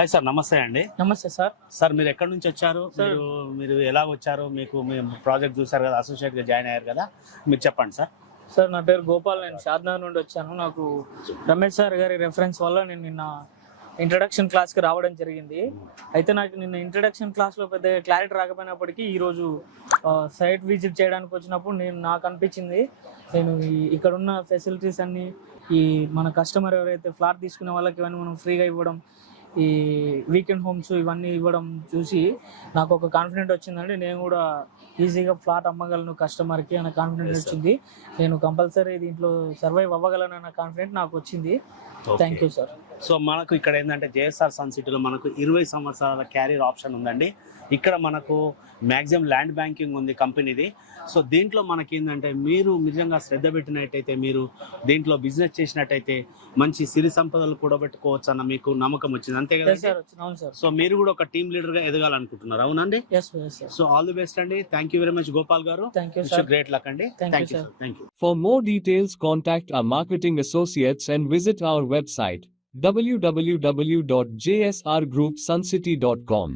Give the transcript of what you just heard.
Hi sir, నమస్తే అండి. నమస్తే సార్. సార్ మీరు ఎక్కడి నుంచి వచ్చారు? సార్ మీరు ఎలా వచ్చారు? మీ ప్రాజెక్ట్ చూసారు కదా, అసోసియేట్గా జాయిన్ అయ్యారు కదా, మీరు చెప్పండి సార్. సార్ నా పేరు గోపాల్, నేను షాద్నగర్ నుండి వచ్చాను. నాకు రమేష్ సార్ గారి రెఫరెన్స్ వల్ల నేను నిన్న ఇంట్రడక్షన్ క్లాస్కి రావడం జరిగింది. అయితే నాకు నిన్న ఇంట్రడక్షన్ క్లాస్లో పెద్ద క్లారిటీ రాకపోయినప్పటికీ ఈరోజు సైట్ విజిట్ చేయడానికి వచ్చినప్పుడు నాకు అనిపించింది, నేను ఇక్కడ ఉన్న ఫెసిలిటీస్ అన్నీ, ఈ మన కస్టమర్ ఎవరైతే ఫ్లాట్ తీసుకునే వాళ్ళకి ఇవన్నీ మనం ఫ్రీగా ఇవ్వడం, ఈ వీకెండ్ హోమ్స్ ఇవన్నీ ఇవ్వడం చూసి నాకు ఒక కాన్ఫిడెంట్ వచ్చిందండి. నేను కూడా ఈజీగా ఫ్లాట్ అమ్మగలను కస్టమర్కి అన్న కాన్ఫిడెంట్ వచ్చింది. నేను కంపల్సరీ దీంట్లో సర్వైవ్ అవ్వగలను అన్న కాన్ఫిడెంట్ నాకు వచ్చింది. Thank you sir. సో మనకు ఇక్కడ ఏంటంటే జేఎస్ఆర్ సన్ సిటీలో మనకు 20 సంవత్సరాల క్యారియర్ ఆప్షన్ ఉందండి. ఇక్కడ మనకు మ్యాక్సిమం ల్యాండ్ బ్యాంకింగ్ ఉంది కంపెనీది. సో దీంట్లో మనకి ఏంటంటే మీరు నిజంగా శ్రద్ధ పెట్టినట్టయితే, మీరు దీంట్లో బిజినెస్ చేసినట్టయితే మంచి సిరి సంపదలు కూడబెట్టుకోవచ్చు అన్న మీకు నమ్మకం వచ్చింది, అంతే కదా సార్? సార్. సో మీరు కూడా ఒక టీమ్ లీడర్గా ఎదగాలనుకుంటున్నారు, అవునండి? సో ఆల్ ది బెస్ట్ అండి. Thank you very much Gopal గారు. గ్రేట్ లక్ అండి. Thank you. For more details, contact our marketing associates and visit our website www.jsrgroupsuncity.com.